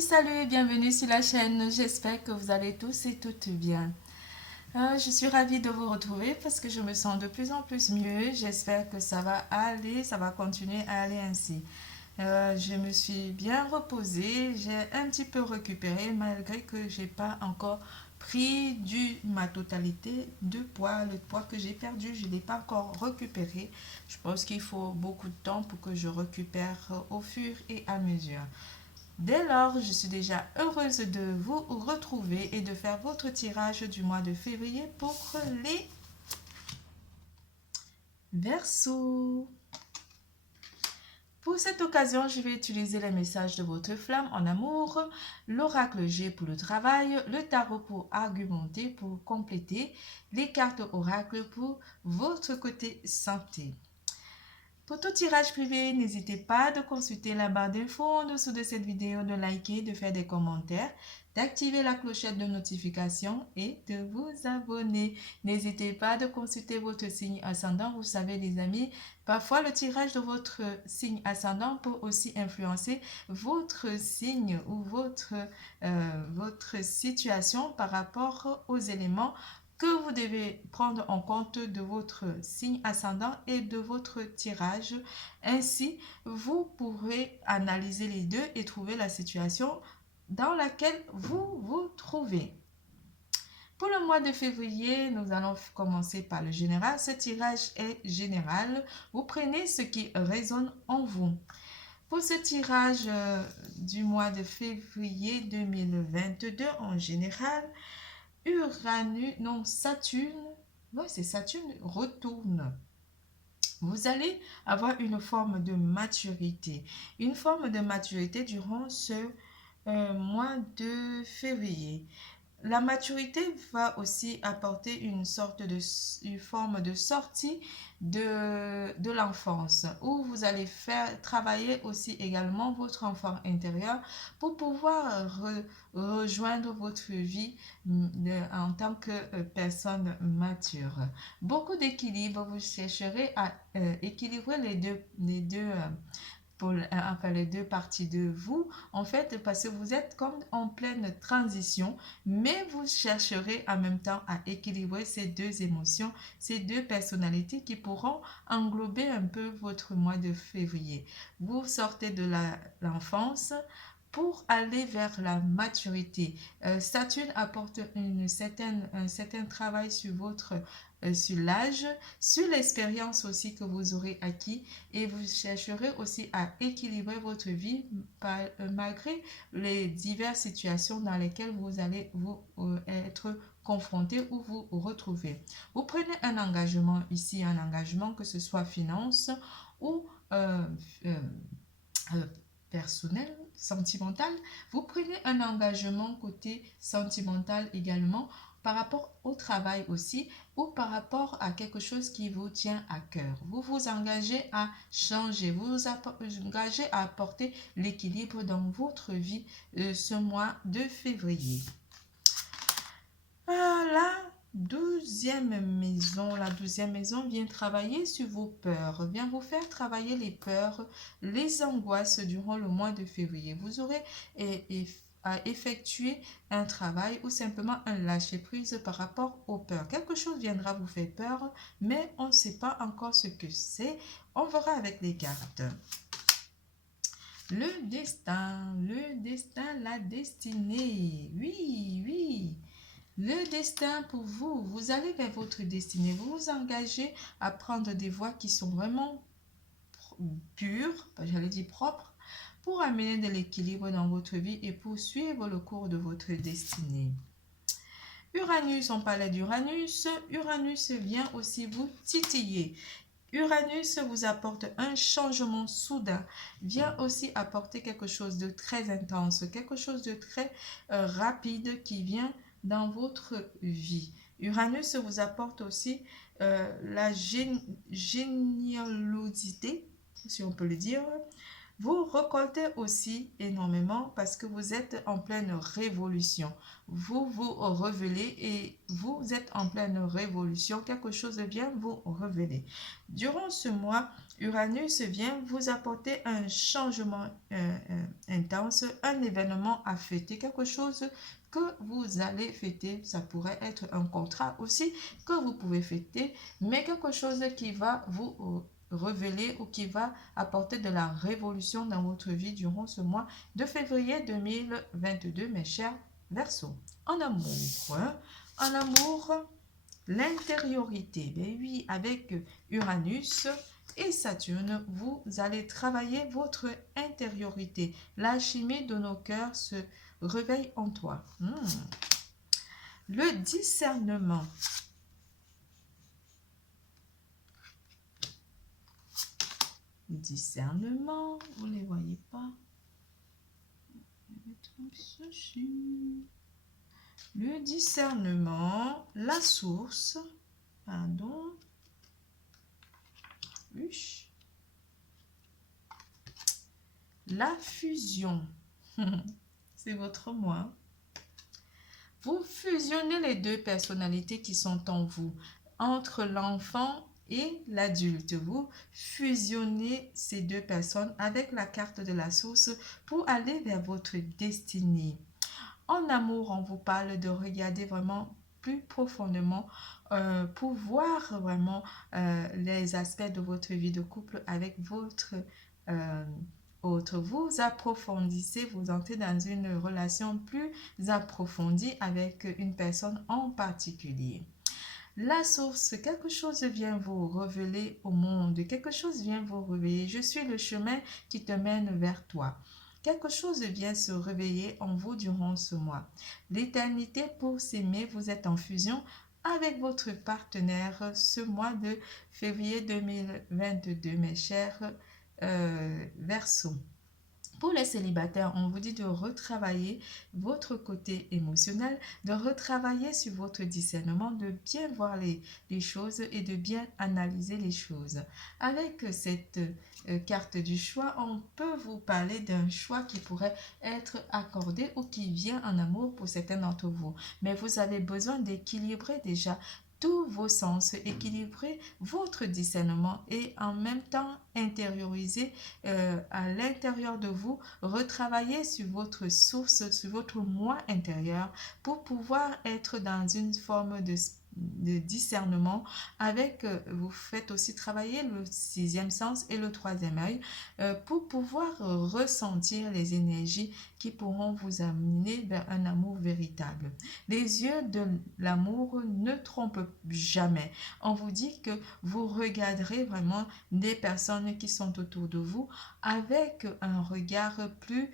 Salut, bienvenue sur la chaîne. J'espère que vous allez tous et toutes bien. Je suis ravie de vous retrouver parce que je me sens de plus en plus mieux. J'espère que ça va aller, ça va continuer à aller ainsi. Je me suis bien reposée, j'ai un petit peu récupéré malgré que j'ai pas encore pris ma totalité de poids. Le poids que j'ai perdu, je ne l'ai pas encore récupéré. Je pense qu'il faut beaucoup de temps pour que je récupère au fur et à mesure. Dès lors, je suis déjà heureuse de vous retrouver et de faire votre tirage du mois de février pour les Verseaux. Pour cette occasion, je vais utiliser les messages de votre flamme en amour, l'oracle G pour le travail, le tarot pour argumenter, pour compléter, les cartes oracle pour votre côté santé. Pour tout tirage privé, n'hésitez pas de consulter la barre d'infos en dessous de cette vidéo, de liker, de faire des commentaires, d'activer la clochette de notification et de vous abonner. N'hésitez pas de consulter votre signe ascendant. Vous savez les amis, parfois le tirage de votre signe ascendant peut aussi influencer votre signe ou votre situation par rapport aux éléments que vous devez prendre en compte de votre signe ascendant et de votre tirage. Ainsi, vous pourrez analyser les deux et trouver la situation dans laquelle vous vous trouvez. Pour le mois de février, nous allons commencer par le général. Ce tirage est général. Vous prenez ce qui résonne en vous. Pour ce tirage du mois de février 2022 en général, Saturne, ouais, c'est Saturne, retourne. Vous allez avoir une forme de maturité. Une forme de maturité durant ce mois de février. La maturité va aussi apporter une forme de sortie de l'enfance où vous allez faire travailler aussi également votre enfant intérieur pour pouvoir rejoindre votre vie en tant que personne mature. Beaucoup d'équilibre, vous chercherez à équilibrer les deux parties de vous, en fait, parce que vous êtes comme en pleine transition, mais vous chercherez en même temps à équilibrer ces deux émotions, ces deux personnalités qui pourront englober un peu votre mois de février. Vous sortez de l'enfance pour aller vers la maturité. Saturne apporte un certain travail sur l'âge, sur l'expérience aussi que vous aurez acquis, et vous chercherez aussi à équilibrer votre vie malgré les diverses situations dans lesquelles vous allez vous être confronté ou vous retrouver. Vous prenez un engagement ici, un engagement que ce soit finance ou euh, euh, personnel, sentimental. Vous prenez un engagement côté sentimental également par rapport au travail aussi ou par rapport à quelque chose qui vous tient à cœur. Vous vous engagez à changer, vous vous engagez à apporter l'équilibre dans votre vie ce mois de février. La douzième maison vient travailler sur vos peurs, vient vous faire travailler les peurs, les angoisses durant le mois de février. Vous aurez à effectuer un travail ou simplement un lâcher-prise par rapport aux peurs. Quelque chose viendra vous faire peur, mais on ne sait pas encore ce que c'est. On verra avec les cartes. Le destin, la destinée. Oui, oui. Le destin pour vous, vous allez vers votre destinée, vous vous engagez à prendre des voies qui sont vraiment pures, j'allais dire propres, pour amener de l'équilibre dans votre vie et pour suivre le cours de votre destinée. Uranus, on parlait d'Uranus, Uranus vient aussi vous titiller. Uranus vous apporte un changement soudain, vient aussi apporter quelque chose de très intense, quelque chose de très rapide qui vient dans votre vie. Uranus vous apporte aussi la géniosité, si on peut le dire, Vous récoltez aussi énormément parce que vous êtes en pleine révolution. Vous vous révélez et vous êtes en pleine révolution. Quelque chose vient vous révéler. Durant ce mois, Uranus vient vous apporter un changement intense, un événement à fêter, quelque chose que vous allez fêter. Ça pourrait être un contrat aussi que vous pouvez fêter, mais quelque chose qui va vous révéler ou qui va apporter de la révolution dans votre vie durant ce mois de février 2022, mes chers Verseaux. En amour, hein? En amour, l'intériorité. Ben oui, avec Uranus et Saturne, vous allez travailler votre intériorité. La chimie de nos cœurs se réveille en toi. Le discernement. Discernement, vous ne les voyez pas. Le discernement, la source, pardon, la fusion, c'est votre moi. Vous fusionnez les deux personnalités qui sont en vous, entre l'enfant et l'adulte. Vous fusionnez ces deux personnes avec la carte de la source pour aller vers votre destinée. En amour, on vous parle de regarder vraiment plus profondément pour voir vraiment les aspects de votre vie de couple avec votre autre. Vous approfondissez, vous entrez dans une relation plus approfondie avec une personne en particulier. La source, quelque chose vient vous révéler au monde, quelque chose vient vous réveiller. Je suis le chemin qui te mène vers toi. Quelque chose vient se réveiller en vous durant ce mois. L'éternité pour s'aimer, vous êtes en fusion avec votre partenaire ce mois de février 2022, mes chers Verseaux. Pour les célibataires, on vous dit de retravailler votre côté émotionnel, de retravailler sur votre discernement, de bien voir les choses et de bien analyser les choses. Avec cette carte du choix, on peut vous parler d'un choix qui pourrait être accordé ou qui vient en amour pour certains d'entre vous. Mais vous avez besoin d'équilibrer déjà tous vos sens, équilibrer votre discernement et en même temps intérioriser à l'intérieur de vous, retravailler sur votre source, sur votre moi intérieur pour pouvoir être dans une forme de discernement avec, vous faites aussi travailler le sixième sens et le troisième œil pour pouvoir ressentir les énergies qui pourront vous amener vers un amour véritable. Les yeux de l'amour ne trompent jamais. On vous dit que vous regarderez vraiment des personnes qui sont autour de vous avec un regard plus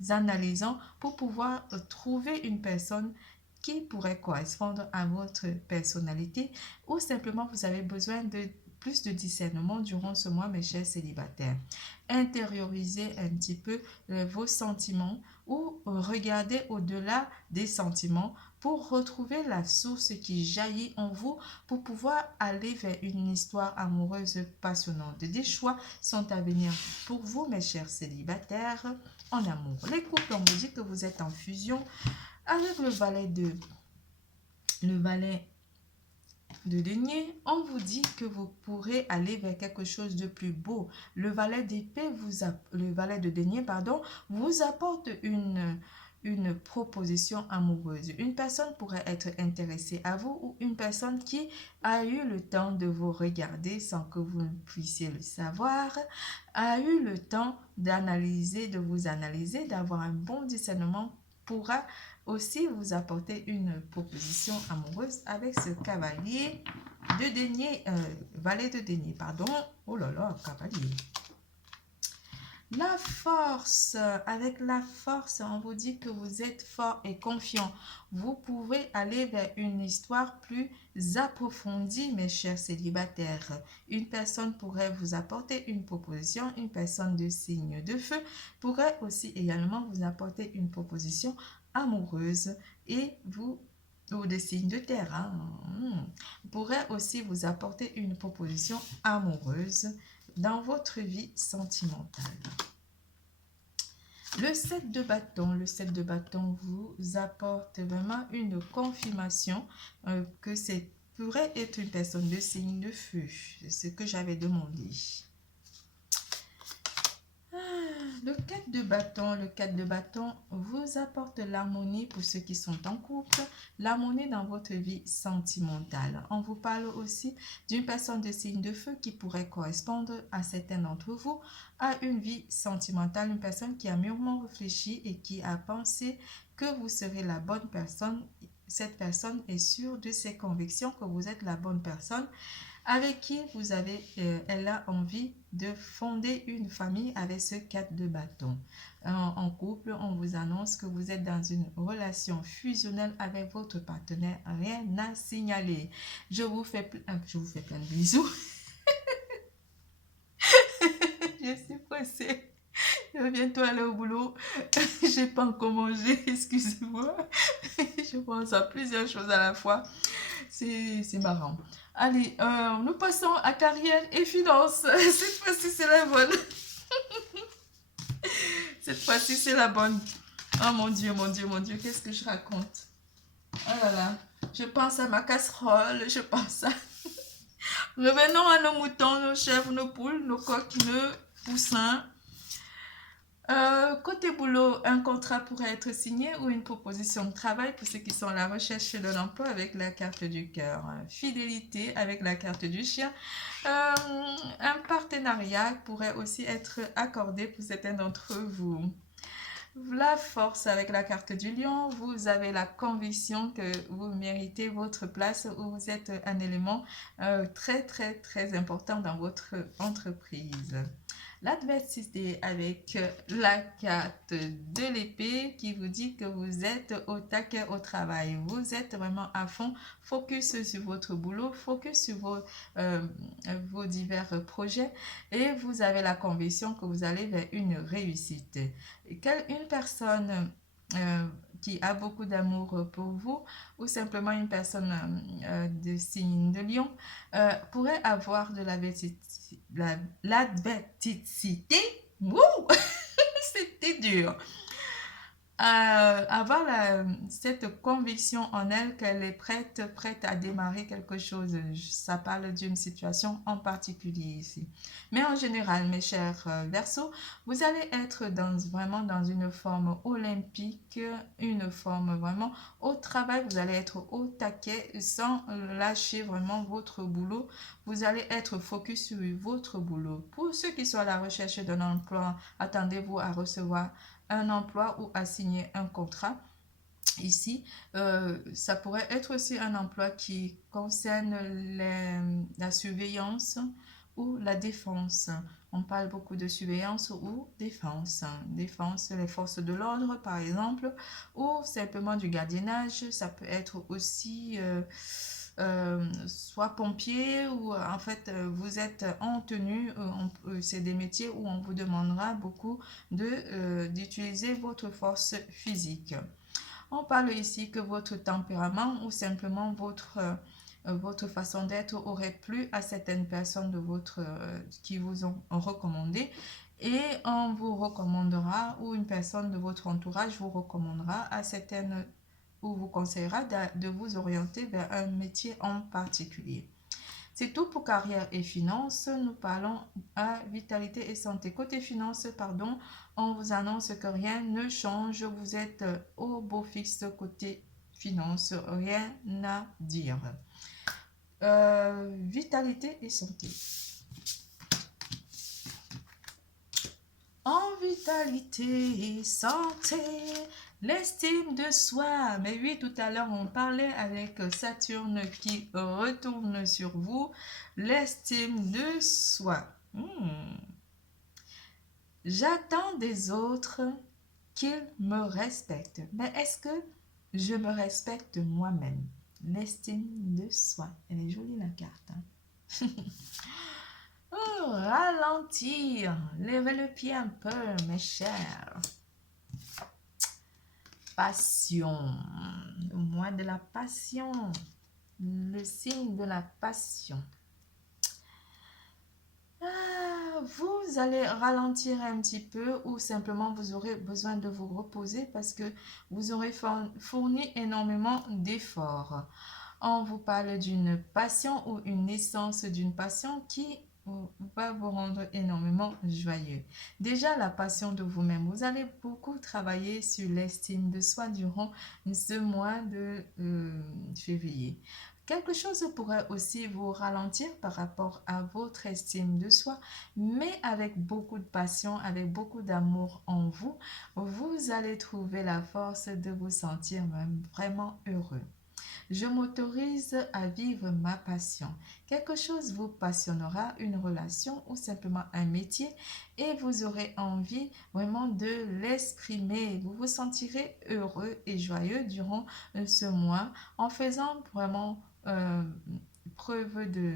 analysant pour pouvoir trouver une personne qui pourrait correspondre à votre personnalité ou simplement vous avez besoin de plus de discernement durant ce mois, mes chers célibataires. Intériorisez un petit peu vos sentiments ou regardez au-delà des sentiments pour retrouver la source qui jaillit en vous pour pouvoir aller vers une histoire amoureuse passionnante. Des choix sont à venir pour vous, mes chers célibataires, en amour. Les couples, on vous dit que vous êtes en fusion avec le valet de denier, on vous dit que vous pourrez aller vers quelque chose de plus beau. Le valet d'épée, le valet de denier, pardon, vous apporte une proposition amoureuse. Une personne pourrait être intéressée à vous ou une personne qui a eu le temps de vous regarder sans que vous ne puissiez le savoir, a eu le temps d'analyser, de vous analyser, d'avoir un bon discernement, pourra aussi vous apporter une proposition amoureuse avec ce cavalier de denier, valet de denier, pardon. Oh là là, cavalier. La force, avec la force, on vous dit que vous êtes fort et confiant. Vous pouvez aller vers une histoire plus approfondie, mes chers célibataires. Une personne pourrait vous apporter une proposition, une personne de signe de feu pourrait aussi également vous apporter une proposition amoureuse et vous ou des signes de terre pourrait aussi vous apporter une proposition amoureuse dans votre vie sentimentale. Le 7 de bâton vous apporte vraiment une confirmation que c'est pourrait être une personne de signe de feu. C'est ce que j'avais demandé. Le 4 de bâton vous apporte l'harmonie pour ceux qui sont en couple, l'harmonie dans votre vie sentimentale. On vous parle aussi d'une personne de signe de feu qui pourrait correspondre à certains d'entre vous à une vie sentimentale, une personne qui a mûrement réfléchi et qui a pensé que vous serez la bonne personne. Cette personne est sûre de ses convictions que vous êtes la bonne personne avec qui elle a envie de fonder une famille avec ce 4 de bâton. En couple, on vous annonce que vous êtes dans une relation fusionnelle avec votre partenaire. Rien à signaler. Je vous fais plein de bisous. Je suis pressée. Je vais bientôt aller au boulot. J'ai pas encore mangé, excusez-moi. Je pense à plusieurs choses à la fois. C'est marrant. Allez, nous passons à carrière et finances. Cette fois-ci, c'est la bonne. Cette fois-ci, c'est la bonne. Oh mon Dieu, mon Dieu, mon Dieu, qu'est-ce que je raconte? Oh là là, je pense à ma casserole, je pense à... Revenons à nos moutons, nos chèvres, nos poules, nos coqs, nos poussins. Côté boulot, un contrat pourrait être signé ou une proposition de travail pour ceux qui sont à la recherche de l'emploi avec la carte du cœur. Fidélité avec la carte du chien. Un partenariat pourrait aussi être accordé pour certains d'entre vous. La force avec la carte du lion, vous avez la conviction que vous méritez votre place ou vous êtes un élément très important dans votre entreprise. L'adversité avec la carte de l'épée qui vous dit que vous êtes au taquet au travail. Vous êtes vraiment à fond, focus sur votre boulot, focus sur vos divers projets et vous avez la conviction que vous allez vers une réussite. Une personne qui a beaucoup d'amour pour vous ou simplement une personne de signe de lion pourrait avoir de l'adversité. C'était dur. Avoir cette conviction en elle qu'elle est prête à démarrer quelque chose. Ça parle d'une situation en particulier ici. Mais en général, mes chers Verseaux, vous allez être vraiment dans une forme olympique, une forme vraiment au travail. Vous allez être au taquet sans lâcher vraiment votre boulot. Vous allez être focus sur votre boulot. Pour ceux qui sont à la recherche d'un emploi, attendez-vous à recevoir un emploi ou à signer un contrat. Ici, ça pourrait être aussi un emploi qui concerne la surveillance ou la défense. On parle beaucoup de surveillance ou défense. Défense, les forces de l'ordre par exemple, ou simplement du gardiennage. Ça peut être aussi... soit pompier ou en fait vous êtes en tenue, c'est des métiers où on vous demandera beaucoup d'utiliser votre force physique. On parle ici que votre tempérament ou simplement votre façon d'être aurait plu à certaines personnes qui vous ont recommandé et on vous recommandera ou une personne de votre entourage vous recommandera à certaines ou vous conseillera de vous orienter vers un métier en particulier. C'est tout pour carrière et finances. Nous parlons à vitalité et santé. Côté finances, on vous annonce que rien ne change. Vous êtes au beau fixe côté finances. Rien à dire. Vitalité et santé. En vitalité et santé, l'estime de soi. Mais oui, tout à l'heure, on parlait avec Saturne qui retourne sur vous. L'estime de soi. J'attends des autres qu'ils me respectent. Mais est-ce que je me respecte moi-même? L'estime de soi. Elle est jolie la carte. Hein? Oh, ralentir, levez le pied un peu, mes chers. Passion, le mois de la passion, le signe de la passion. vous allez ralentir un petit peu ou simplement vous aurez besoin de vous reposer parce que vous aurez fourni énormément d'efforts. On vous parle d'une passion ou une naissance d'une passion qui va vous rendre énormément joyeux. Déjà, la passion de vous-même. Vous allez beaucoup travailler sur l'estime de soi durant ce mois de février. Quelque chose pourrait aussi vous ralentir par rapport à votre estime de soi, mais avec beaucoup de passion, avec beaucoup d'amour en vous, vous allez trouver la force de vous sentir vraiment heureux. Je m'autorise à vivre ma passion. Quelque chose vous passionnera, une relation ou simplement un métier et vous aurez envie vraiment de l'exprimer. Vous vous sentirez heureux et joyeux durant ce mois en faisant vraiment preuve de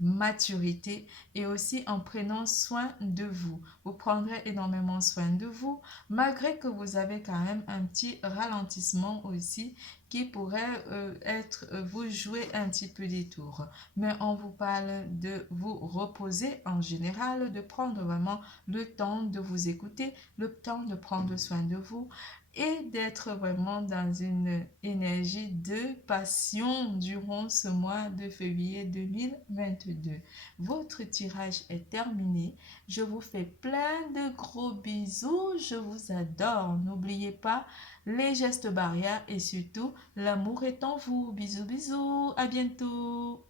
maturité et aussi en prenant soin de vous. Vous prendrez énormément soin de vous malgré que vous avez quand même un petit ralentissement aussi qui pourrait vous jouer un petit peu des tours. Mais on vous parle de vous reposer en général, de prendre vraiment le temps de vous écouter, le temps de prendre soin de vous et d'être vraiment dans une énergie de passion durant ce mois de février 2022. Votre tirage est terminé. Je vous fais plein de gros bisous. Je vous adore. N'oubliez pas les gestes barrières et surtout, l'amour est en vous. Bisous, bisous. À bientôt.